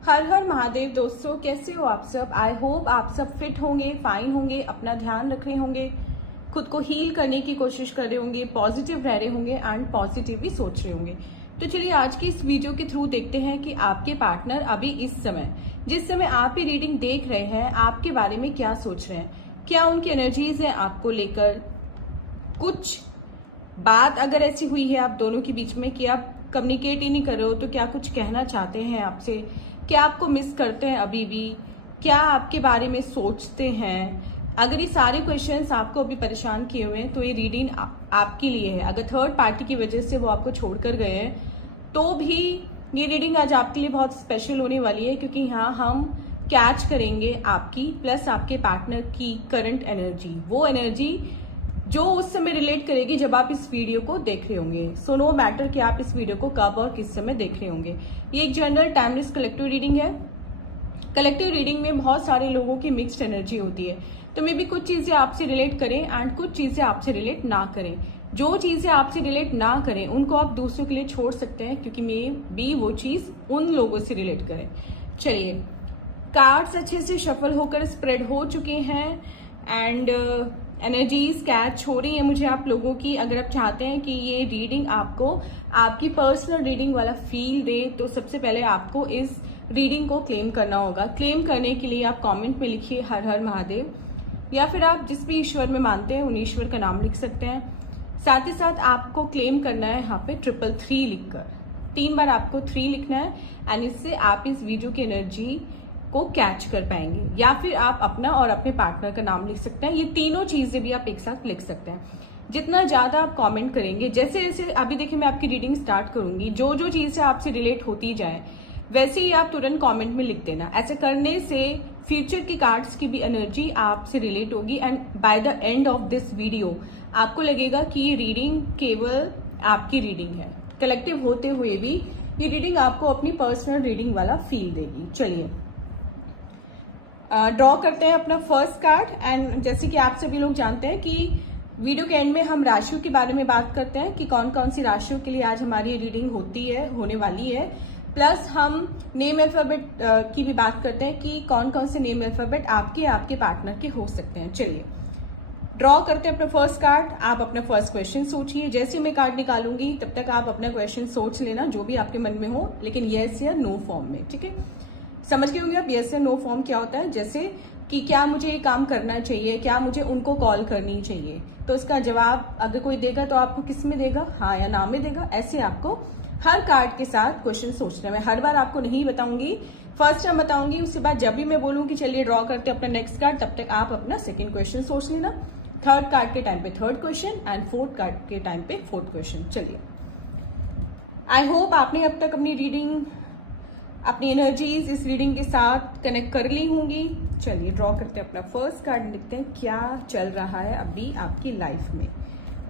हर हर महादेव दोस्तों, कैसे हो आप सब। आई होप आप सब फिट होंगे, फाइन होंगे, अपना ध्यान रख रहे होंगे, खुद को हील करने की कोशिश कर रहे होंगे, पॉजिटिव रह रहे होंगे एंड पॉजिटिव भी सोच रहे होंगे। तो चलिए आज की इस वीडियो के थ्रू देखते हैं कि आपके पार्टनर अभी इस समय, जिस समय आप ये रीडिंग देख रहे हैं, आपके बारे में क्या सोच रहे हैं, क्या उनकी एनर्जीज है आपको लेकर। कुछ बात अगर ऐसी हुई है आप दोनों के बीच में कि आप कम्युनिकेट ही नहीं कर रहे हो, तो क्या कुछ कहना चाहते हैं आपसे, क्या आपको मिस करते हैं अभी भी, क्या आपके बारे में सोचते हैं। अगर ये सारे क्वेश्चंस आपको अभी परेशान किए हुए हैं तो ये रीडिंग आपके लिए है। अगर थर्ड पार्टी की वजह से वो आपको छोड़कर गए हैं तो भी ये रीडिंग आज आपके लिए बहुत स्पेशल होने वाली है, क्योंकि यहाँ हम कैच करेंगे आपकी प्लस आपके पार्टनर की करंट एनर्जी, वो एनर्जी जो उस समय रिलेट करेगी जब आप इस वीडियो को देख रहे होंगे। सो नो मैटर कि आप इस वीडियो को कब और किस समय देख रहे होंगे। ये एक जनरल टाइमलेस कलेक्टिव रीडिंग है। कलेक्टिव रीडिंग में बहुत सारे लोगों की मिक्स्ड एनर्जी होती है, तो मे भी कुछ चीजें आपसे रिलेट करें एंड कुछ चीजें आपसे रिलेट ना करें। जो चीजें आपसे रिलेट ना करें उनको आप दूसरों के लिए छोड़ सकते हैं, क्योंकि मे भी वो चीज उन लोगों से रिलेट करें। चलिए, कार्ड्स अच्छे से शफल होकर स्प्रेड हो चुके हैं एंड एनर्जीज कैच हो रही है मुझे आप लोगों की। अगर आप चाहते हैं कि ये रीडिंग आपको आपकी पर्सनल रीडिंग वाला फील दे, तो सबसे पहले आपको इस रीडिंग को क्लेम करना होगा। क्लेम करने के लिए आप कमेंट में लिखिए हर हर महादेव, या फिर आप जिस भी ईश्वर में मानते हैं उन ईश्वर का नाम लिख सकते हैं। साथ ही साथ आपको क्लेम करना है यहाँ पे 333 लिखकर, 3 बार आपको 3 लिखना है एंड इससे आप इस वीडियो की एनर्जी को कैच कर पाएंगे। या फिर आप अपना और अपने पार्टनर का नाम लिख सकते हैं। ये तीनों चीजें भी आप एक साथ लिख सकते हैं। जितना ज्यादा आप कमेंट करेंगे, जैसे जैसे अभी देखिए मैं आपकी रीडिंग स्टार्ट करूंगी, जो जो चीजें आपसे रिलेट होती जाए वैसे ही आप तुरंत कमेंट में लिख देना। ऐसे करने से फ्यूचर की कार्ड्स की भी एनर्जी आपसे रिलेट होगी and by the end of this video आपको लगेगा कि ये रीडिंग केवल आपकी रीडिंग है। कलेक्टिव होते हुए भी ये रीडिंग आपको अपनी पर्सनल रीडिंग वाला फील देगी। चलिए ड्रॉ करते हैं अपना फर्स्ट कार्ड। एंड जैसे कि आप सभी लोग जानते हैं कि वीडियो के एंड में हम राशियों के बारे में बात करते हैं कि कौन कौन सी राशियों के लिए आज हमारी रीडिंग होने वाली है। प्लस हम नेम अल्फाबेट की भी बात करते हैं कि कौन कौन से नेम अल्फाबेट आपके पार्टनर के हो सकते हैं। चलिए ड्रॉ करते हैं अपना फर्स्ट कार्ड। आप अपना फर्स्ट क्वेश्चन सोचिए। जैसे मैं कार्ड निकालूंगी तब तक आप अपना क्वेश्चन सोच लेना, जो भी आपके मन में हो, लेकिन यस या नो फॉर्म में। ठीक है, समझ गए होंगे आप यस या नो फॉर्म क्या होता है। जैसे कि क्या मुझे ये काम करना चाहिए, क्या मुझे उनको कॉल करनी चाहिए, तो इसका जवाब अगर कोई देगा तो आपको किस में देगा, हाँ या ना में देगा। ऐसे आपको हर कार्ड के साथ क्वेश्चन सोचना है। मैं हर बार आपको नहीं बताऊंगी, फर्स्ट टाइम बताऊंगी, उसके बाद जब भी मैं बोलूंगी चलिए ड्रॉ करते अपना नेक्स्ट कार्ड, तब तक आप अपना सेकेंड क्वेश्चन सोच लेना। थर्ड कार्ड के टाइम पे third question and fourth card के टाइम पे फोर्थ क्वेश्चन। चलिए, आई होप आपने अब तक अपनी रीडिंग, अपनी एनर्जीज इस रीडिंग के साथ कनेक्ट कर ली होंगी। चलिए ड्रॉ करते हैं अपना फर्स्ट कार्ड, लिखते हैं क्या चल रहा है अभी आपकी लाइफ में।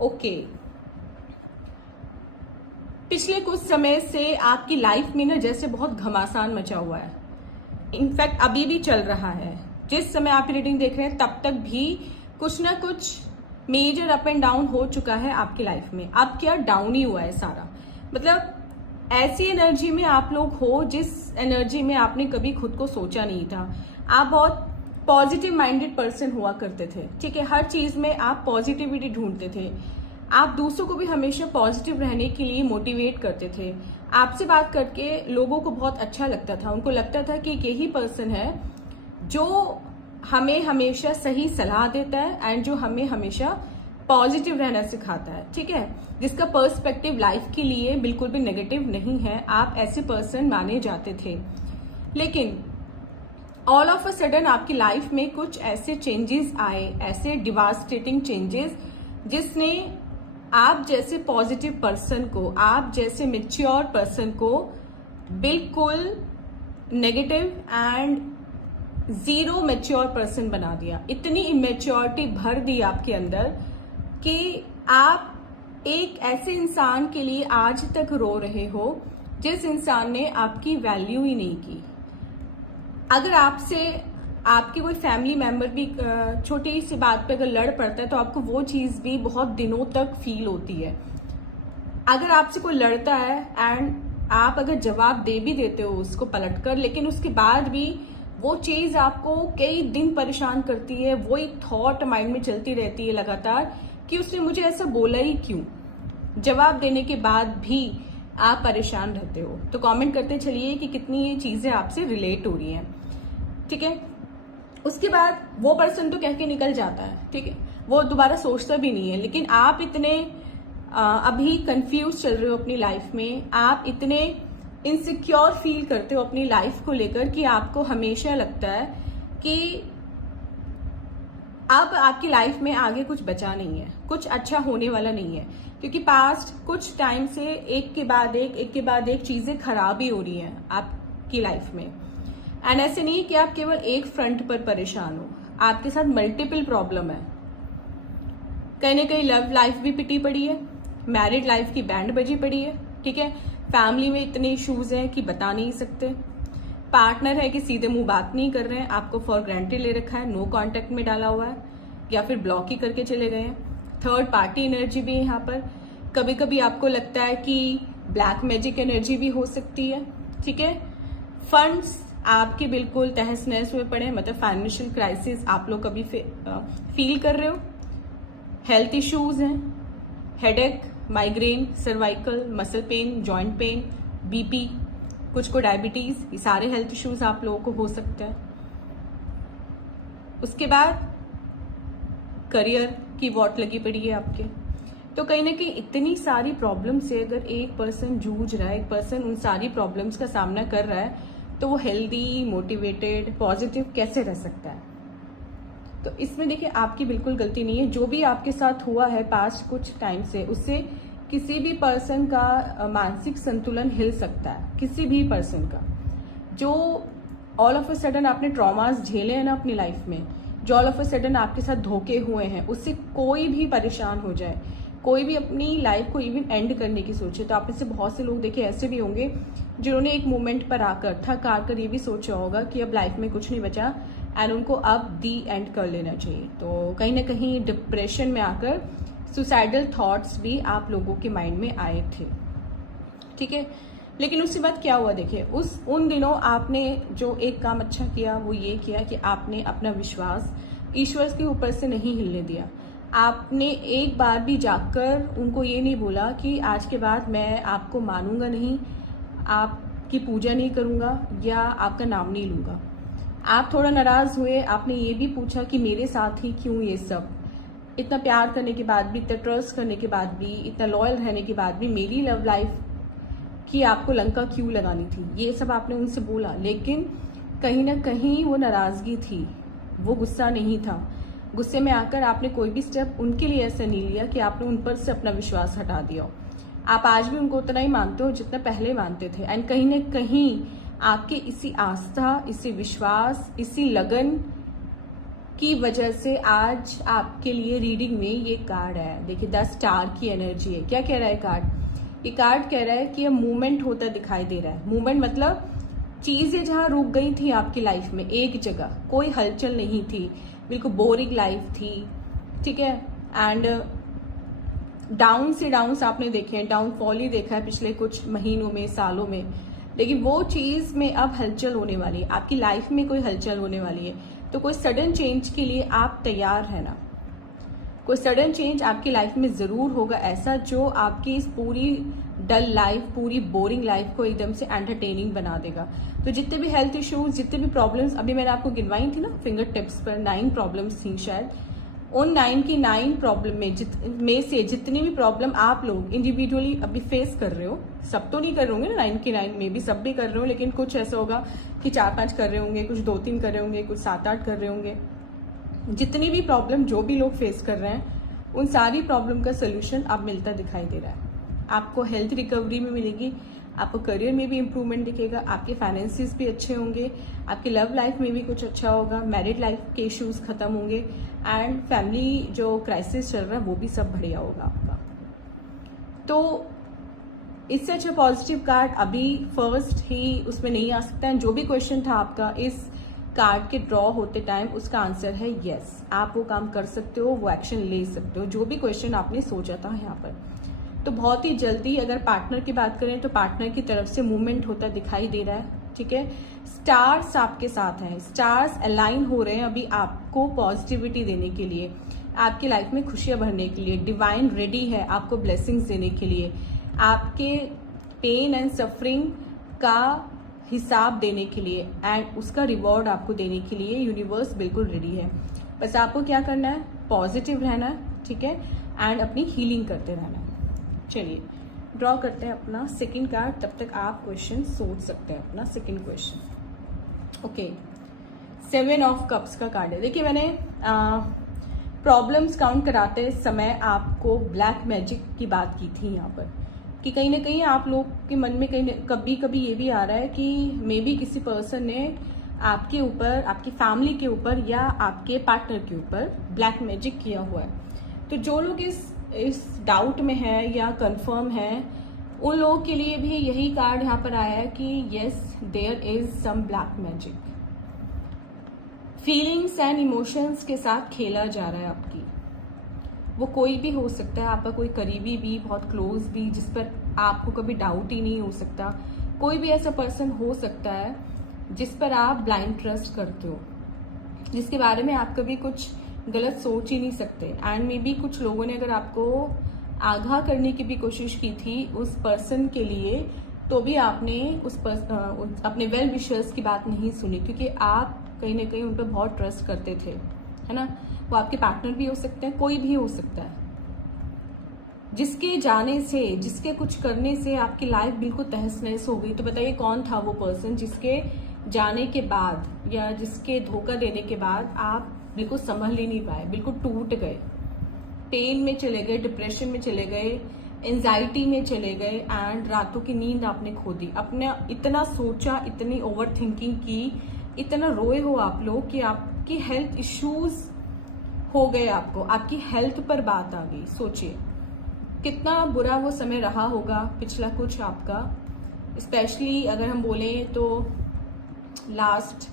ओके, पिछले कुछ समय से आपकी लाइफ में ना जैसे बहुत घमासान मचा हुआ है, इनफैक्ट अभी भी चल रहा है। जिस समय आप रीडिंग देख रहे हैं तब तक भी कुछ ना कुछ मेजर अप एंड डाउन हो चुका है आपकी लाइफ में। अब क्या डाउन ही हुआ है सारा, मतलब ऐसी एनर्जी में आप लोग हो जिस एनर्जी में आपने कभी खुद को सोचा नहीं था। आप बहुत पॉजिटिव माइंडेड पर्सन हुआ करते थे, ठीक है, हर चीज में आप पॉजिटिविटी ढूंढते थे। आप दूसरों को भी हमेशा पॉजिटिव रहने के लिए मोटिवेट करते थे। आपसे बात करके लोगों को बहुत अच्छा लगता था, उनको लगता था कि यही पर्सन है जो हमें हमेशा सही सलाह देता है एंड जो हमें हमेशा पॉजिटिव रहना सिखाता है, ठीक है, जिसका पर्सपेक्टिव लाइफ के लिए बिल्कुल भी नेगेटिव नहीं है। आप ऐसे पर्सन माने जाते थे। लेकिन ऑल ऑफ अ सडन आपकी लाइफ में कुछ ऐसे चेंजेस आए, ऐसे डिवास्टेटिंग चेंजेस, जिसने आप जैसे पॉजिटिव पर्सन को, आप जैसे मेच्योर पर्सन को बिल्कुल negative and zero mature person बना दिया। इतनी इमेच्योरिटी भर दी आपके अंदर कि आप एक ऐसे इंसान के लिए आज तक रो रहे हो जिस इंसान ने आपकी वैल्यू ही नहीं की। अगर आपसे आपके कोई फैमिली मेंबर भी छोटी सी बात पे अगर लड़ पड़ता है तो आपको वो चीज भी बहुत दिनों तक फील होती है। अगर आपसे कोई लड़ता है एंड आप अगर जवाब दे भी देते हो उसको पलटकर, लेकिन उसके बाद भी वो चीज आपको कई दिन परेशान करती है, वो एक थॉट माइंड में चलती रहती है लगातार कि उसने मुझे ऐसा बोला ही क्यों। जवाब देने के बाद भी आप परेशान रहते हो। तो कमेंट करते चलिए कि कितनी ये चीजें आपसे रिलेट हो रही हैं, ठीक है। उसके बाद वो पर्सन तो कह के निकल जाता है, ठीक है, वो दोबारा सोचता भी नहीं है, लेकिन आप इतने अभी कंफ्यूज चल रहे हो अपनी लाइफ में, आप इतने इनसिक्योर फील करते हो अपनी लाइफ को लेकर कि आपको हमेशा लगता है कि अब आपकी लाइफ में आगे कुछ बचा नहीं है, कुछ अच्छा होने वाला नहीं है, क्योंकि पास्ट कुछ टाइम से एक के बाद एक चीजें खराब ही हो रही हैं आपकी लाइफ में। एंड ऐसे नहीं कि आप केवल एक फ्रंट पर परेशान हो, आपके साथ मल्टीपल प्रॉब्लम है। कहीं ना कहीं लव लाइफ भी पिटी पड़ी है, मैरिड लाइफ की बैंड बजी पड़ी है, ठीक है। फैमिली में इतने इश्यूज हैं कि बता नहीं सकते। पार्टनर है कि सीधे मुंह बात नहीं कर रहे हैं, आपको फॉर ग्रांटेड ले रखा है, नो कांटेक्ट में डाला हुआ है, या फिर ब्लॉक ही करके चले गए हैं। थर्ड पार्टी एनर्जी भी है यहाँ पर। कभी कभी आपको लगता है कि ब्लैक मैजिक एनर्जी भी हो सकती है, ठीक है। फंड्स आपके बिल्कुल तहस नहस में पड़े, मतलब फाइनेंशियल क्राइसिस आप लोग कभी फील कर रहे हो। हेल्थ इश्यूज हैं, headache, migraine, cervical, muscle pain, joint pain, BP, कुछ को डायबिटीज, ये सारे हेल्थ इश्यूज आप लोगों को हो सकते हैं। उसके बाद करियर की वॉट लगी पड़ी है आपके। तो कहीं ना कहीं इतनी सारी प्रॉब्लम से अगर एक पर्सन जूझ रहा है, एक पर्सन उन सारी प्रॉब्लम्स का सामना कर रहा है, तो वो हेल्दी, मोटिवेटेड, पॉजिटिव कैसे रह सकता है। तो इसमें देखिए आपकी बिल्कुल गलती नहीं है। जो भी आपके साथ हुआ है पास्ट कुछ टाइम से, उससे किसी भी पर्सन का मानसिक संतुलन हिल सकता है, किसी भी पर्सन का। जो ऑल ऑफ अ सडन आपने ट्रॉमास झेले हैं ना अपनी लाइफ में, जो ऑल ऑफ अ सडन आपके साथ धोखे हुए हैं, उससे कोई भी परेशान हो जाए, कोई भी अपनी लाइफ को इवन एंड करने की सोचे, तो आप में से बहुत से लोग देखिए ऐसे भी होंगे जिन्होंने एक मोमेंट पर आकर थक आकर ये भी सोचा होगा कि अब लाइफ में कुछ नहीं बचा एंड उनको अब दी एंड कर लेना चाहिए। तो कहीं ना कहीं डिप्रेशन में आकर सुसाइडल थॉट्स भी आप लोगों के माइंड में आए थे, ठीक है। लेकिन उसके बाद क्या हुआ देखिए, उन दिनों आपने जो एक काम अच्छा किया वो ये किया कि आपने अपना विश्वास ईश्वर के ऊपर से नहीं हिलने दिया। आपने एक बार भी जाकर उनको ये नहीं बोला कि आज के बाद मैं आपको मानूंगा नहीं, आपकी पूजा नहीं करूंगा या आपका नाम नहीं लूंगा। आप थोड़ा नाराज हुए, आपने ये भी पूछा कि मेरे साथ ही क्यों ये सब, इतना प्यार करने के बाद भी, इतना ट्रस्ट करने के बाद भी, इतना लॉयल रहने के बाद भी मेरी लव लाइफ की आपको लंका क्यों लगानी थी, ये सब आपने उनसे बोला। लेकिन कहीं ना कहीं वो नाराजगी थी, वो गुस्सा नहीं था। गुस्से में आकर आपने कोई भी स्टेप उनके लिए ऐसा नहीं लिया कि आपने उन पर से अपना विश्वास हटा दिया। आप आज भी उनको उतना ही मानते हो जितना पहले मानते थे। एंड कहीं ना कहीं आपके इसी आस्था, इसी विश्वास, इसी लगन की वजह से आज आपके लिए रीडिंग में ये कार्ड है। देखिए 10 स्टार की एनर्जी है। क्या कह रहा है कार्ड? ये कार्ड कह रहा है कि ये मूवमेंट होता दिखाई दे रहा है। मूवमेंट मतलब चीजें जहां रुक गई थी आपकी लाइफ में, एक जगह कोई हलचल नहीं थी, बिल्कुल बोरिंग लाइफ थी, ठीक है। एंड डाउन से डाउन्स आपने देखे हैं, डाउनफॉल ही देखा है पिछले कुछ महीनों में, सालों में। लेकिन वो चीज में अब हलचल होने वाली है, आपकी लाइफ में कोई हलचल होने वाली है। तो कोई सडन चेंज के लिए आप तैयार है ना। कोई सडन चेंज आपकी लाइफ में जरूर होगा ऐसा, जो आपकी इस पूरी डल लाइफ, पूरी बोरिंग लाइफ को एकदम से एंटरटेनिंग बना देगा। तो जितने भी हेल्थ इश्यूज, जितने भी प्रॉब्लम्स अभी मैंने आपको गिनवाई थी ना फिंगर टिप्स पर, 9 प्रॉब्लम्स थी शायद, उन 9 की 9 प्रॉब्लम में से जितनी भी प्रॉब्लम आप लोग इंडिविजुअली अभी फेस कर रहे हो, सब तो नहीं कर रहे होंगे ना 9 की 9 में भी, सब भी कर रहे हो, लेकिन कुछ ऐसा होगा कि 4-5 कर रहे होंगे, कुछ 2-3 कर रहे होंगे, कुछ 7-8 कर रहे होंगे। जितनी भी प्रॉब्लम जो भी लोग फेस कर रहे हैं, उन सारी प्रॉब्लम का सोल्यूशन अब मिलता दिखाई दे रहा है। आपको हेल्थ रिकवरी में मिलेगी, आपको करियर में भी इंप्रूवमेंट दिखेगा, आपके फाइनेंसिस भी अच्छे होंगे, आपकी लव लाइफ में भी कुछ अच्छा होगा, मैरिड लाइफ के इश्यूज खत्म होंगे एंड फैमिली जो क्राइसिस चल रहा है वो भी सब बढ़िया होगा आपका। तो इससे अच्छा पॉजिटिव कार्ड अभी फर्स्ट ही उसमें नहीं आ सकता है। जो भी क्वेश्चन था आपका इस कार्ड के ड्रॉ होते टाइम, उसका आंसर है यस। आप वो काम कर सकते हो, वो एक्शन ले सकते हो, जो भी क्वेश्चन आपने सोचा था यहाँ पर। तो बहुत ही जल्दी अगर पार्टनर की बात करें तो पार्टनर की तरफ से मूवमेंट होता दिखाई दे रहा है। ठीक है, स्टार्स आपके साथ हैं, स्टार्स अलाइन हो रहे हैं अभी आपको पॉजिटिविटी देने के लिए, आपकी लाइफ में खुशियां भरने के लिए। डिवाइन रेडी है आपको ब्लेसिंग्स देने के लिए, आपके पेन एंड सफरिंग का हिसाब देने के लिए एंड उसका रिवॉर्ड आपको देने के लिए यूनिवर्स बिल्कुल रेडी है। बस आपको क्या करना है, पॉजिटिव रहना है, ठीक है, एंड अपनी हीलिंग करते रहना है। चलिए ड्रॉ करते हैं अपना सेकंड कार्ड, तब तक आप क्वेश्चन सोच सकते हैं अपना second question. Okay, 7 of cups का कार्ड है। देखिए मैंने प्रॉब्लम्स काउंट कराते समय आपको ब्लैक मैजिक की बात की थी यहाँ पर, कि कहीं ना कहीं आप लोग के मन में कभी कभी ये भी आ रहा है कि मे बी किसी पर्सन ने आपके ऊपर, आपकी फैमिली के ऊपर या आपके पार्टनर के ऊपर ब्लैक मैजिक किया हुआ है। तो जो लोग इस डाउट में है या कंफर्म है, उन लोगों के लिए भी यही कार्ड यहाँ पर आया है कि yes there is some black magic. Feelings and emotions के साथ खेला जा रहा है आपकी। वो कोई भी हो सकता है, आपका कोई करीबी भी, बहुत क्लोज भी, जिस पर आपको कभी डाउट ही नहीं हो सकता। कोई भी ऐसा पर्सन हो सकता है जिस पर आप ब्लाइंड ट्रस्ट करते हो, जिसके बारे में आप कभी कुछ गलत सोच ही नहीं सकते। एंड मे बी कुछ लोगों ने अगर आपको आगाह करने की भी कोशिश की थी उस पर्सन के लिए, तो भी आपने अपने वेल विशर्स की बात नहीं सुनी, क्योंकि आप कहीं ना कहीं उन पर बहुत ट्रस्ट करते थे, है ना। वो आपके पार्टनर भी हो सकते हैं, कोई भी हो सकता है। जिसके जाने से, जिसके कुछ करने से आपकी लाइफ बिल्कुल तहस नहस हो गई। तो बताइए कौन था वो पर्सन जिसके जाने के बाद या जिसके धोखा देने के बाद आप बिल्कुल संभल ही नहीं पाए, बिल्कुल टूट गए, पेन में चले गए, डिप्रेशन में चले गए, एंजाइटी में चले गए एंड रातों की नींद आपने खो दी। अपने इतना सोचा, इतनी ओवर थिंकिंग की, इतना रोए हो आप लोग कि आपकी हेल्थ इश्यूज हो गए, आपकी हेल्थ पर बात आ गई। सोचिए कितना बुरा वो समय रहा होगा पिछला कुछ आपका, स्पेशली अगर हम बोलें तो लास्ट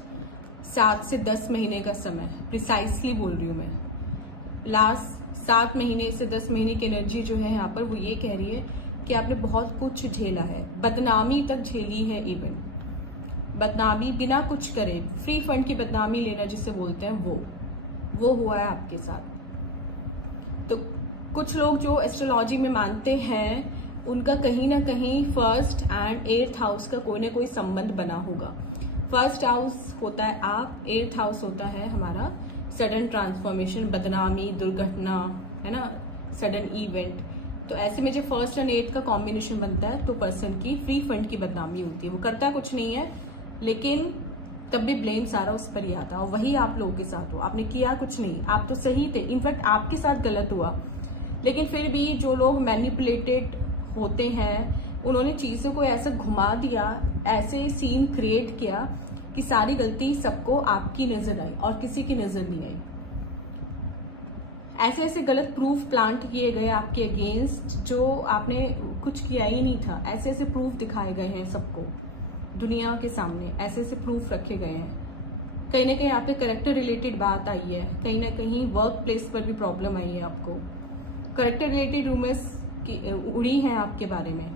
7 से 10 महीने का समय, प्रिसाइसली बोल रही हूँ मैं। लास्ट 7 महीने से 10 महीने की एनर्जी जो है यहाँ पर वो ये कह रही है कि आपने बहुत कुछ झेला है, बदनामी तक झेली है। इवन बदनामी बिना कुछ करे, फ्री फंड की बदनामी लेना जिसे बोलते हैं, वो हुआ है आपके साथ। तो कुछ लोग जो एस्ट्रोलॉजी में मानते हैं उनका कहीं ना कहीं 1st एंड 8th हाउस का कोई ना कोई संबंध बना होगा। 1st हाउस होता है आप, 8th हाउस होता है हमारा सडन ट्रांसफॉर्मेशन, बदनामी, दुर्घटना, है ना, सडन इवेंट। तो ऐसे में जो 1st एंड 8th का कॉम्बिनेशन बनता है तो पर्सन की फ्री फंड की बदनामी होती है। वो करता कुछ नहीं है लेकिन तब भी ब्लेम सारा उस पर ही आता, और वही आप लोगों के साथ हो। आपने किया कुछ नहीं, आप तो सही थे, इनफैक्ट आपके साथ गलत हुआ, लेकिन फिर भी जो लोग मैनिपुलेटेड होते हैं उन्होंने चीज़ों को ऐसा घुमा दिया, ऐसे सीन क्रिएट किया कि सारी गलती सबको आपकी नजर आई और किसी की नजर नहीं आई। ऐसे ऐसे गलत प्रूफ प्लांट किए गए आपके अगेंस्ट जो आपने कुछ किया ही नहीं था। ऐसे ऐसे प्रूफ दिखाए गए हैं सबको, दुनिया के सामने ऐसे ऐसे प्रूफ रखे गए हैं। कहीं ना कहीं आपके करेक्टर रिलेटेड बात आई है, कहीं ना कहीं वर्क प्लेस पर भी प्रॉब्लम आई है, आपको करेक्टर रिलेटेड रूमर्स उड़ी हैं आपके बारे में।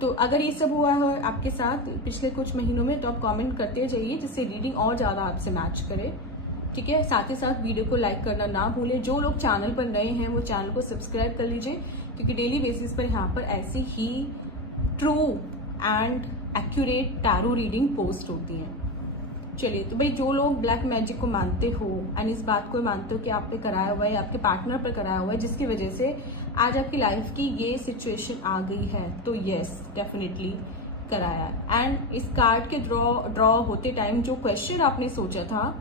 तो अगर ये सब हुआ है आपके साथ पिछले कुछ महीनों में तो आप कमेंट करते जाइए जिससे रीडिंग और ज़्यादा आपसे मैच करे, ठीक है। साथ ही साथ वीडियो को लाइक करना ना भूलें। जो लोग चैनल पर नए हैं वो चैनल को सब्सक्राइब कर लीजिए, क्योंकि डेली बेसिस पर यहाँ पर ऐसी ही true and accurate tarot reading post होती हैं। चलिए, तो भाई जो लोग ब्लैक मैजिक को मानते हो एंड इस बात को मानते हो कि आप पे कराया हुआ है, आपके पार्टनर पर कराया हुआ है, जिसकी वजह से आज आपकी लाइफ की ये सिचुएशन आ गई है, तो यस डेफिनेटली कराया है। एंड इस कार्ड के ड्रॉ होते टाइम जो क्वेश्चन आपने सोचा था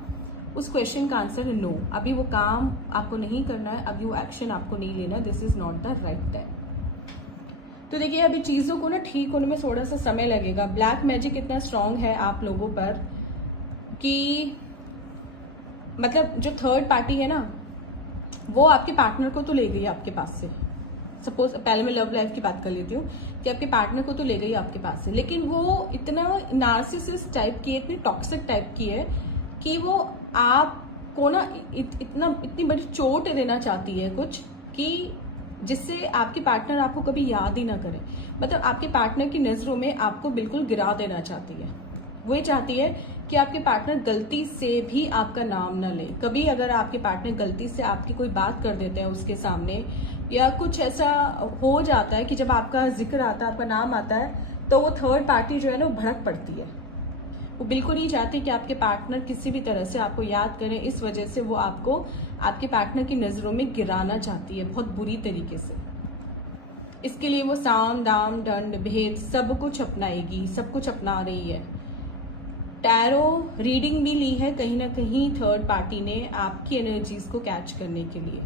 उस क्वेश्चन का आंसर है नो। अभी वो काम आपको नहीं करना है, अभी वो एक्शन आपको नहीं लेना, this is not the right time. तो देखिए अभी चीज़ों को ना ठीक होने में थोड़ा सा समय लगेगा। ब्लैक मैजिक इतना स्ट्रांग है आप लोगों पर कि मतलब जो थर्ड पार्टी है ना वो आपके पार्टनर को तो ले गई आपके पास से। सपोज पहले मैं लव लाइफ की बात कर लेती हूँ कि आपके पार्टनर को तो ले गई आपके पास से, लेकिन वो इतना नार्सिसिस्ट टाइप की है, इतनी टॉक्सिक टाइप की है कि वो आपको ना इतनी बड़ी चोट देना चाहती है कुछ कि जिससे आपके पार्टनर आपको कभी याद ही ना करे। मतलब आपके पार्टनर की नजरों में आपको बिल्कुल गिरा देना चाहती है। वो ये चाहती है कि आपके पार्टनर गलती से भी आपका नाम ना ले। कभी अगर आपके पार्टनर गलती से आपकी कोई बात कर देते हैं उसके सामने, या कुछ ऐसा हो जाता है कि जब आपका जिक्र आता है, आपका नाम आता है, तो वो थर्ड पार्टी जो है ना वो भड़क पड़ती है। वो बिल्कुल नहीं चाहती कि आपके पार्टनर किसी भी तरह से आपको याद करें। इस वजह से वो आपको आपके पार्टनर की नजरों में गिराना चाहती है बहुत बुरी तरीके से। इसके लिए वो साम दाम दंड भेद सब कुछ अपनाएगी, सब कुछ अपना रही है। टैरो रीडिंग भी ली है कहीं ना कहीं थर्ड पार्टी ने आपकी एनर्जीज को कैच करने के लिए।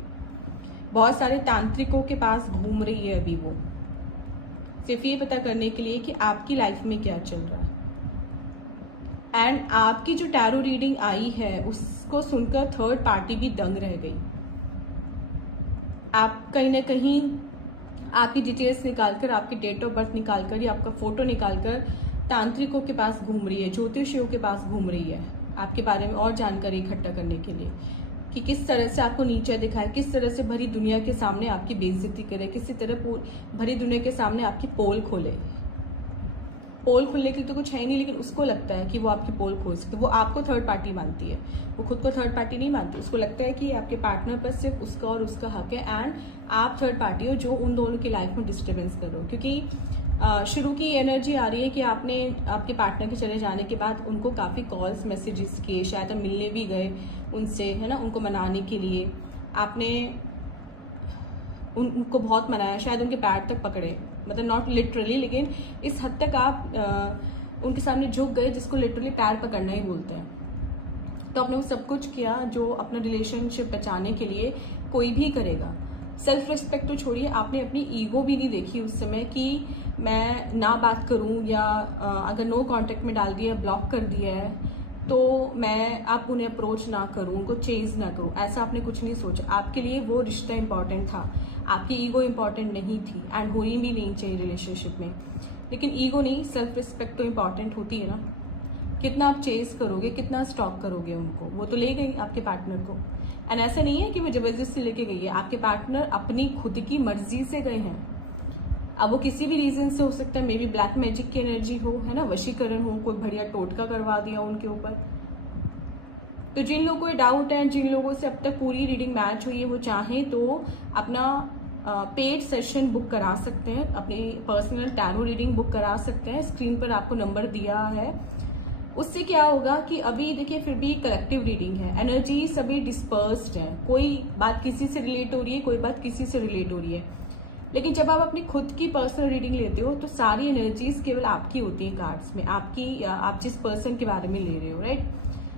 बहुत सारे तांत्रिकों के पास घूम रही है अभी वो, सिर्फ ये पता करने के लिए कि आपकी लाइफ में क्या चल रहा है। एंड आपकी जो टैरो रीडिंग आई है उसको सुनकर थर्ड पार्टी भी दंग रह गई। आप कहीं ना कहीं आपकी डिटेल्स निकालकर, आपकी डेट ऑफ बर्थ निकालकर या आपका फोटो निकालकर तांत्रिकों के पास घूम रही है, ज्योतिषियों के पास घूम रही है आपके बारे में और जानकारी इकट्ठा करने के लिए कि किस तरह से आपको नीचा दिखाए, किस तरह से भरी दुनिया के सामने आपकी बेइज्जती करे, किसी तरह भरी दुनिया के सामने आपकी पोल खोले। पोल खुलने के लिए तो कुछ है ही नहीं, लेकिन उसको लगता है कि वो आपकी पोल खोल सकते। वो आपको थर्ड पार्टी मानती है, वो खुद को थर्ड पार्टी नहीं मानती। उसको लगता है कि आपके पार्टनर पर सिर्फ उसका और उसका हक है एंड आप थर्ड पार्टी हो जो उन दोनों की लाइफ में डिस्टर्बेंस कर रहे हो। क्योंकि शुरू की एनर्जी आ रही है कि आपने आपके पार्टनर के चले जाने के बाद उनको काफ़ी कॉल्स मैसेजेस किए, शायद आप मिलने भी गए उनसे, है ना, उनको मनाने के लिए। आपने उनको बहुत मनाया, शायद उनके पैर तक पकड़े, मतलब नॉट लिटरली, लेकिन इस हद तक आप उनके सामने झुक गए जिसको लिटरली पैर पकड़ना ही बोलते हैं। तो आपने वो सब कुछ किया जो अपना रिलेशनशिप बचाने के लिए कोई भी करेगा। सेल्फ रिस्पेक्ट तो छोड़िए, आपने अपनी ईगो भी नहीं देखी उस समय कि मैं ना बात करूं या अगर नो कांटेक्ट में डाल दिया, ब्लॉक कर दिया है तो मैं आप उन्हें अप्रोच ना करूं, उनको चेज ना करूं। ऐसा आपने कुछ नहीं सोचा। आपके लिए वो रिश्ता इंपॉर्टेंट था, आपकी ईगो इंपॉर्टेंट नहीं थी एंड होनी भी नहीं चाहिए रिलेशनशिप में। लेकिन ईगो नहीं, सेल्फ रिस्पेक्ट तो इंपॉर्टेंट होती है ना। कितना आप चेज करोगे, कितना स्टॉक करोगे उनको। वो तो ले गई आपके पार्टनर को, एंड ऐसा नहीं है कि वो जबरदस्ती लेके गई है। आपके पार्टनर अपनी खुद की मर्जी से गए हैं। अब वो किसी भी रीजन से हो सकता है, मे बी ब्लैक मैजिक की एनर्जी हो, है ना, वशीकरण हो, कोई बढ़िया टोटका करवा दिया उनके ऊपर। तो जिन लोगों को डाउट है, जिन लोगों से अब तक पूरी रीडिंग मैच हुई है, वो चाहें तो अपना पेड सेशन बुक करा सकते हैं, अपनी पर्सनल टैरो रीडिंग बुक करा सकते हैं। स्क्रीन पर आपको नंबर दिया है। उससे क्या होगा कि अभी देखिए फिर भी कलेक्टिव रीडिंग है, एनर्जी सभी डिस्पर्स्ड है, कोई बात किसी से रिलेट हो रही है, कोई बात किसी से रिलेट हो रही है। लेकिन जब आप अपनी खुद की पर्सनल रीडिंग लेते हो तो सारी एनर्जीज केवल आपकी होती हैं कार्ड्स में, आपकी, या आप जिस पर्सन के बारे में ले रहे हो, राइट।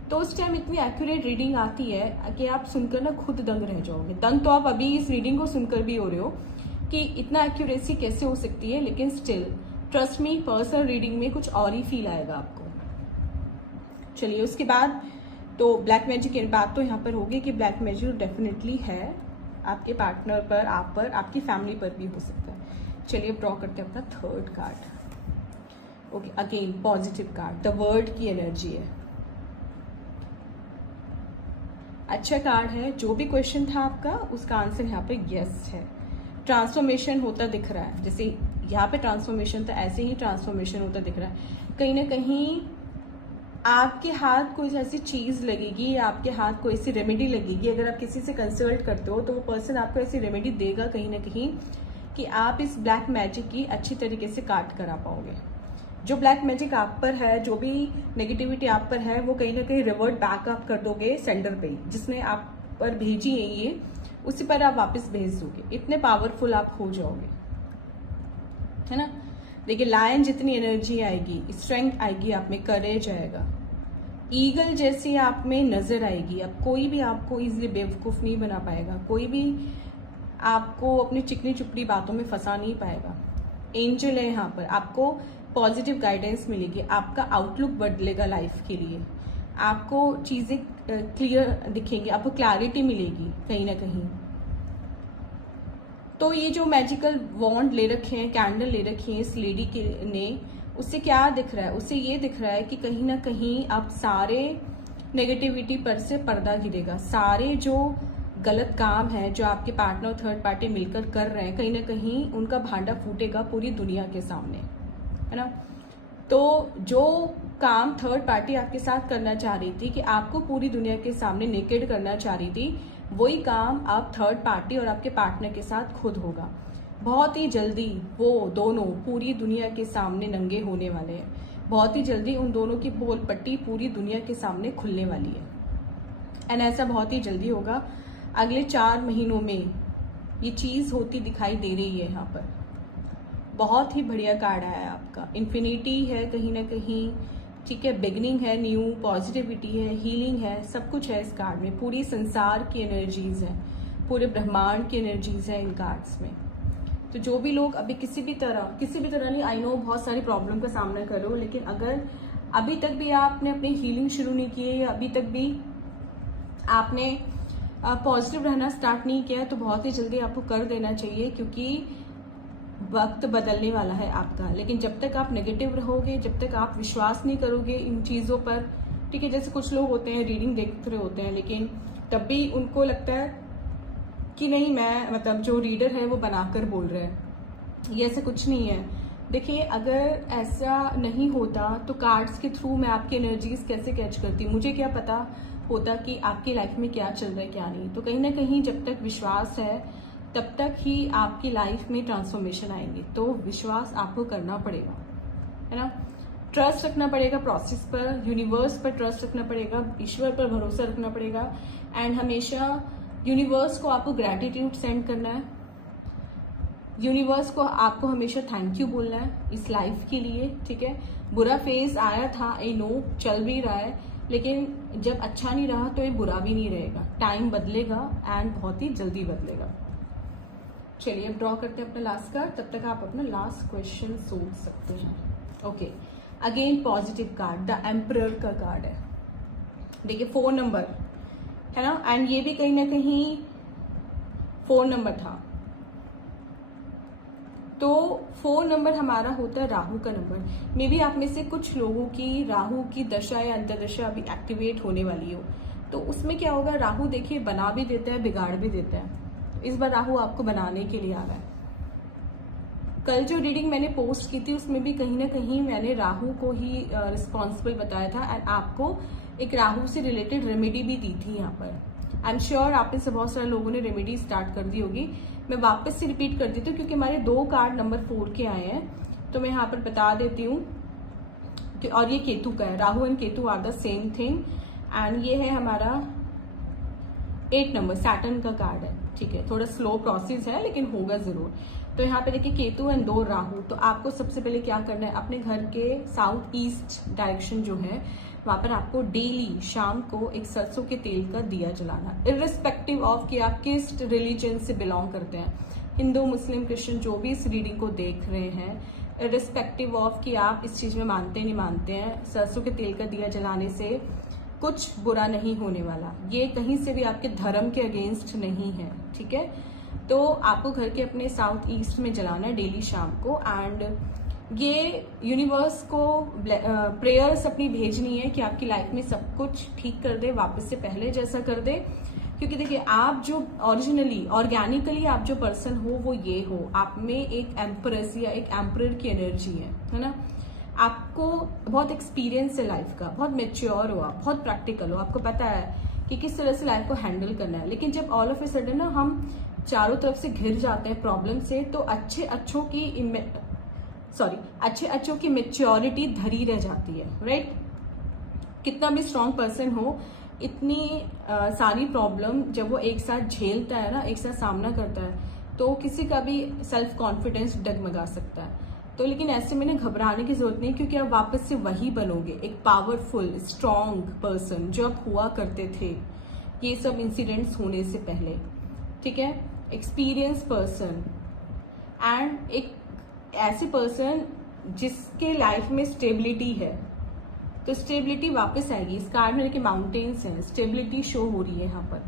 तो उस टाइम इतनी एक्यूरेट रीडिंग आती है कि आप सुनकर ना खुद दंग रह जाओगे। दंग तो आप अभी इस रीडिंग को सुनकर भी हो रहे हो कि इतना एक्यूरेसी कैसे हो सकती है, लेकिन still trust me, personal reading में कुछ और ही फील आएगा आपको। चलिए उसके बाद तो ब्लैक मैजिक की बात तो यहाँ पर होगी कि ब्लैक मैजिक डेफिनेटली है आपके पार्टनर पर, आप पर, आपकी फैमिली पर भी हो सकता है। चलिए ड्रॉ करते हैं अपना third card. Okay, again positive card, the word की एनर्जी है। अच्छा कार्ड है। जो भी क्वेश्चन था आपका उसका आंसर यहाँ पे यस है। ट्रांसफॉर्मेशन होता दिख रहा है, जैसे यहाँ पे ट्रांसफॉर्मेशन था ऐसे ही ट्रांसफॉर्मेशन होता दिख रहा है। कहीं ना कहीं आपके हाथ कोई ऐसी चीज लगेगी, आपके हाथ कोई ऐसी रेमेडी लगेगी। अगर आप किसी से कंसल्ट करते हो तो वो पर्सन आपको ऐसी रेमेडी देगा कहीं ना कहीं कि आप इस ब्लैक मैजिक की अच्छी तरीके से काट करा पाओगे। जो ब्लैक मैजिक आप पर है, जो भी नेगेटिविटी आप पर है, वो कहीं ना कहीं रिवर्ट बैक आप कर दोगे सेंडर पे, जिसने आप पर भेजी है ये, उसी पर आप वापस भेज दोगे। इतने पावरफुल आप हो जाओगे, है ना। देखिए लायन जितनी एनर्जी आएगी, स्ट्रेंथ आएगी आप में, करेज आएगा, ईगल जैसी आप में नजर आएगी। अब कोई भी आपको इजीली बेवकूफ नहीं बना पाएगा, कोई भी आपको अपनी चिकनी चुपड़ी बातों में फंसा नहीं पाएगा। एंजल है यहाँ पर, आपको पॉजिटिव गाइडेंस मिलेगी, आपका आउटलुक बदलेगा लाइफ के लिए, आपको चीजें क्लियर दिखेंगी, आपको क्लैरिटी मिलेगी कहीं ना कहीं। तो ये जो मैजिकल वॉन्ड ले रखे हैं, कैंडल ले रखी है इस लेडी के ने, उससे क्या दिख रहा है? उससे ये दिख रहा है कि कहीं ना कहीं अब सारे नेगेटिविटी पर से पर्दा गिरेगा, सारे जो गलत काम है जो आपके पार्टनर और थर्ड पार्टी मिलकर कर रहे हैं, कहीं ना कहीं उनका भांडा फूटेगा पूरी दुनिया के सामने, है ना। तो जो काम थर्ड पार्टी आपके साथ करना चाह रही थी कि आपको पूरी दुनिया के सामने नेकेड करना चाह रही थी, वही काम आप थर्ड पार्टी और आपके पार्टनर के साथ खुद होगा। बहुत ही जल्दी वो दोनों पूरी दुनिया के सामने नंगे होने वाले हैं। बहुत ही जल्दी उन दोनों की पोल पट्टी पूरी दुनिया के सामने खुलने वाली है। एंड ऐसा बहुत ही जल्दी होगा, अगले 4 महीनों में ये चीज़ होती दिखाई दे रही है। यहाँ पर बहुत ही बढ़िया कार्ड आया है आपका, इन्फिनिटी है कहीं ना कहीं, ठीक है, बिगनिंग है, न्यू पॉजिटिविटी है, हीलिंग है, सब कुछ है इस कार्ड में। पूरी संसार की एनर्जीज है, पूरे ब्रह्मांड की एनर्जीज है इन कार्ड्स में। तो जो भी लोग अभी किसी भी तरह नहीं, आई नो बहुत सारी प्रॉब्लम का सामना कर रहे हो, लेकिन अगर अभी तक भी आपने अपनी हीलिंग शुरू नहीं की है या अभी तक भी आपने पॉजिटिव रहना स्टार्ट नहीं किया है, तो बहुत ही जल्दी आपको कर देना चाहिए, क्योंकि वक्त बदलने वाला है आपका। लेकिन जब तक आप नेगेटिव रहोगे, जब तक आप विश्वास नहीं करोगे इन चीज़ों पर, ठीक है, जैसे कुछ लोग होते हैं रीडिंग देख रहे होते हैं, लेकिन तब भी उनको लगता है कि नहीं, मैं मतलब जो रीडर है वो बनाकर बोल रहा है। ये ऐसा कुछ नहीं है। देखिए, अगर ऐसा नहीं होता तो कार्ड्स के थ्रू मैं आपकी एनर्जीज कैसे कैच करती, मुझे क्या पता होता कि आपकी लाइफ में क्या चल रहा है क्या नहीं। तो कहीं ना कहीं जब तक विश्वास है तब तक ही आपकी लाइफ में ट्रांसफॉर्मेशन आएंगे। तो विश्वास आपको करना पड़ेगा, है ना। ट्रस्ट रखना पड़ेगा प्रोसेस पर, यूनिवर्स पर ट्रस्ट रखना पड़ेगा, ईश्वर पर भरोसा रखना पड़ेगा। एंड हमेशा यूनिवर्स को आपको ग्रैटिट्यूड सेंड करना है, यूनिवर्स को आपको हमेशा थैंक यू बोलना है इस लाइफ के लिए, ठीक है। बुरा फेज आया था, आई नो, चल भी रहा है, लेकिन जब अच्छा नहीं रहा तो ये बुरा भी नहीं रहेगा। टाइम बदलेगा एंड बहुत ही जल्दी बदलेगा। चलिए अब ड्रॉ करते हैं अपना लास्ट कार्ड, तब तक आप अपना लास्ट क्वेश्चन सोच सकते हैं। Okay, again positive card, the emperor का कार्ड है। देखिए 4 नंबर है ना, एंड ये भी कहीं ना कहीं 4 नंबर था। तो 4 नंबर हमारा होता है राहु का नंबर। मे बी आप में से कुछ लोगों की राहु की दशा या अंतर्दशा अभी एक्टिवेट होने वाली हो। तो उसमें क्या होगा, राहु देखिए बना भी देता है, बिगाड़ भी देता है। इस बार राहु आपको बनाने के लिए आ रहा है। कल जो रीडिंग मैंने पोस्ट की थी उसमें भी कहीं ना कहीं मैंने राहु को ही रिस्पॉन्सिबल बताया था, एंड आपको एक राहु से रिलेटेड रेमेडी भी दी थी यहाँ पर। आई एम श्योर आप में से बहुत सारे लोगों ने रेमेडी स्टार्ट कर दी होगी। मैं वापस से रिपीट कर देती हूँ क्योंकि हमारे 2 कार्ड नंबर 4 के आए हैं, तो मैं यहाँ पर बता देती हूँ। और ये केतु का है, Rahu and Ketu are the same thing. And ये है हमारा 8 नंबर, सैटर्न का कार्ड है, ठीक है। थोड़ा स्लो प्रोसेस है लेकिन होगा जरूर। तो यहाँ पे देखिए केतु एंड 2 राहु। तो आपको सबसे पहले क्या करना है, अपने घर के साउथ ईस्ट डायरेक्शन जो है वहां पर आपको डेली शाम को एक सरसों के तेल का दिया जलाना, इर्रिस्पेक्टिव ऑफ कि आप किस रिलीजन से बिलोंग करते हैं, हिंदू मुस्लिम क्रिश्चियन जो भी इस रीडिंग को देख रहे हैं, इर्रिस्पेक्टिव ऑफ कि आप इस चीज में मानते नहीं मानते हैं, सरसों के तेल का दिया जलाने से कुछ बुरा नहीं होने वाला। ये कहीं से भी आपके धर्म के अगेंस्ट नहीं है, ठीक है। तो आपको घर के अपने साउथ ईस्ट में जलाना है डेली शाम को। एंड ये यूनिवर्स को प्रेयर्स अपनी भेजनी है कि आपकी लाइफ में सब कुछ ठीक कर दे, वापस से पहले जैसा कर दे। क्योंकि देखिए, आप जो ओरिजिनली ऑर्गेनिकली आप जो पर्सन हो वो ये हो, आप में एक एम्परेस या एक एम्परर की एनर्जी है ना। आपको बहुत एक्सपीरियंस है लाइफ का, बहुत मेच्योर हो आप, बहुत प्रैक्टिकल हो, आपको पता है कि किस तरह से लाइफ को हैंडल करना है। लेकिन जब ऑल ऑफ ए सडन ना हम चारों तरफ से घिर जाते हैं प्रॉब्लम से, तो अच्छे अच्छों की मेच्योरिटी धरी रह जाती है, राइट। कितना भी स्ट्रांग पर्सन हो, इतनी सारी प्रॉब्लम जब वो एक साथ झेलता है ना, एक साथ सामना करता है, तो किसी का भी सेल्फ कॉन्फिडेंस डगमगा सकता है। तो लेकिन ऐसे में ना घबराने की जरूरत नहीं, क्योंकि आप वापस से वही बनोगे, एक पावरफुल स्ट्रांग पर्सन जो आप हुआ करते थे ये सब इंसिडेंट्स होने से पहले, ठीक है। एक्सपीरियंस पर्सन एंड एक ऐसे पर्सन जिसके लाइफ में स्टेबिलिटी है। तो स्टेबिलिटी वापस आएगी। इस कार्ड में देखिए माउंटेन्स हैं, स्टेबिलिटी शो हो रही है यहाँ पर।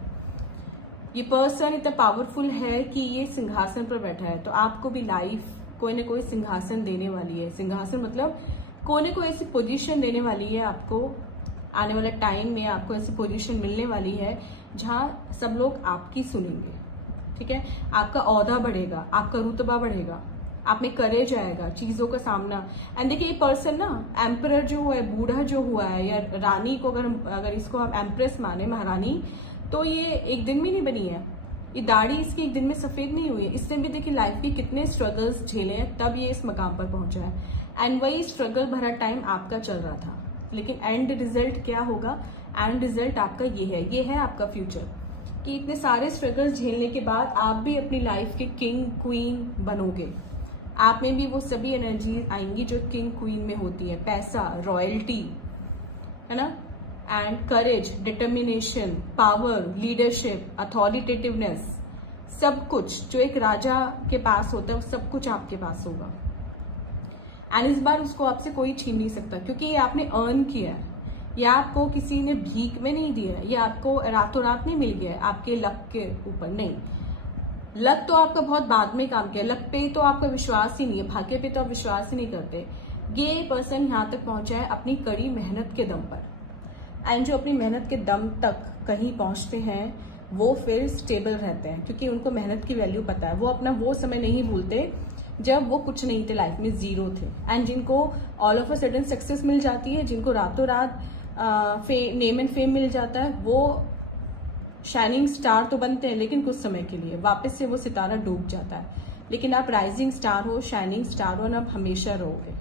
ये पर्सन इतना पावरफुल है कि ये सिंहासन पर बैठा है, तो आपको भी लाइफ कोई ना कोई सिंहासन देने वाली है। सिंहासन मतलब कोई ना कोई ऐसी पोजीशन देने वाली है आपको आने वाला टाइम में आपको ऐसी पोजीशन मिलने वाली है जहाँ सब लोग आपकी सुनेंगे, ठीक है। आपका ओहदा बढ़ेगा, आपका रुतबा बढ़ेगा, आप में करेज आएगा चीजों का सामना। एंड देखिए ये पर्सन ना एम्परर जो हुआ है, बूढ़ा जो हुआ है, या रानी को अगर इसको हम एम्प्रेस माने, महारानी, तो ये एक दिन में नहीं बनी है। ये दाढ़ी इसकी एक दिन में सफेद नहीं हुई है। इसने भी देखिए लाइफ के कितने स्ट्रगल्स झेले हैं, तब ये इस मकाम पर पहुंचा है। एंड वही स्ट्रगल भरा टाइम आपका चल रहा था, लेकिन एंड रिजल्ट क्या होगा? एंड रिजल्ट आपका ये है आपका फ्यूचर, कि इतने सारे स्ट्रगल्स झेलने के बाद आप भी अपनी लाइफ के किंग क्वीन बनोगे। आप में भी वो सभी एनर्जी आएंगी जो किंग क्वीन में होती है, पैसा, रॉयल्टी, है ना, and courage, determination, power, leadership, authoritativeness, सब कुछ जो एक राजा के पास होता है वो सब कुछ आपके पास होगा। एंड इस बार उसको आपसे कोई छीन नहीं सकता, क्योंकि ये आपने अर्न किया है, या आपको किसी ने भीख में नहीं दिया है, या आपको रातों रात नहीं मिल गया है आपके लक के ऊपर, नहीं। लक तो आपका बहुत बाद में काम किया, लक पे तो आपका विश्वास ही नहीं है, भाग्य पे तो आप विश्वास ही नहीं करते। ये पर्सन यहाँ तक पहुंचा है अपनी कड़ी मेहनत के दम पर। एंड जो अपनी मेहनत के दम तक कहीं पहुंचते हैं वो फिर स्टेबल रहते हैं, क्योंकि उनको मेहनत की वैल्यू पता है। वो अपना वो समय नहीं भूलते जब वो कुछ नहीं थे, लाइफ में जीरो थे। एंड जिनको all of a sudden success मिल जाती है, जिनको रातों रात नेम एंड फेम मिल जाता है, वो शाइनिंग स्टार तो बनते हैं, लेकिन कुछ समय के लिए वापस से वो सितारा डूब जाता है। लेकिन आप राइजिंग स्टार हो, शाइनिंग स्टार हो, और आप हमेशा रहोगे।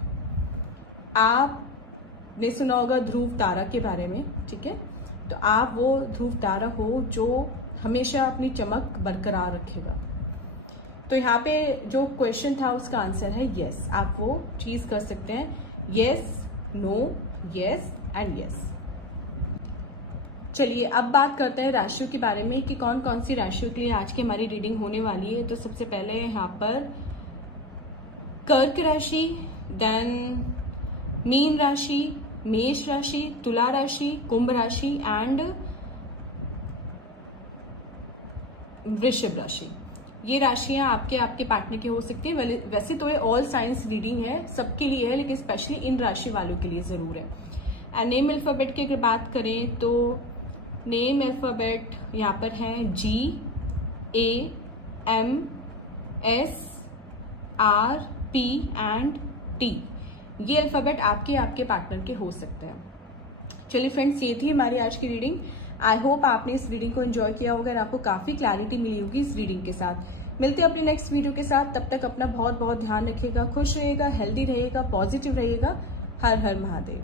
आपने सुना होगा ध्रुव तारा के बारे में, ठीक है, तो आप वो ध्रुव तारा हो जो हमेशा अपनी चमक बरकरार रखेगा। तो यहाँ पे जो क्वेश्चन था उसका आंसर है यस। आप वो चीज कर सकते हैं, yes, no, yes and yes. चलिए अब बात करते हैं राशियों के बारे में कि कौन कौन सी राशियों के लिए आज की हमारी रीडिंग होने वाली है। तो सबसे पहले यहाँ पर कर्क राशि, देन मीन राशि, मेष राशि, तुला राशि, कुंभ राशि एंड वृषभ राशि। ये राशियां आपके पार्टनर की हो सकती है। वैसे तो ये ऑल साइंस रीडिंग है, सबके लिए है, लेकिन स्पेशली इन राशि वालों के लिए जरूर है। एंड नेम अल्फाबेट की अगर बात करें तो नेम अल्फाबेट यहाँ पर है G, A, M, S, R, P and T। ये अल्फाबेट आपके पार्टनर के हो सकते हैं। चलिए फ्रेंड्स, ये थी हमारी आज की रीडिंग। आई होप आपने इस रीडिंग को एंजॉय किया होगा और आपको काफी क्लैरिटी मिली होगी इस रीडिंग के साथ। मिलते हैं अपनी नेक्स्ट वीडियो के साथ, तब तक अपना बहुत बहुत ध्यान रखिएगा, खुश रहिएगा, हेल्दी रहिएगा, पॉजिटिव रहिएगा। हर हर महादेव।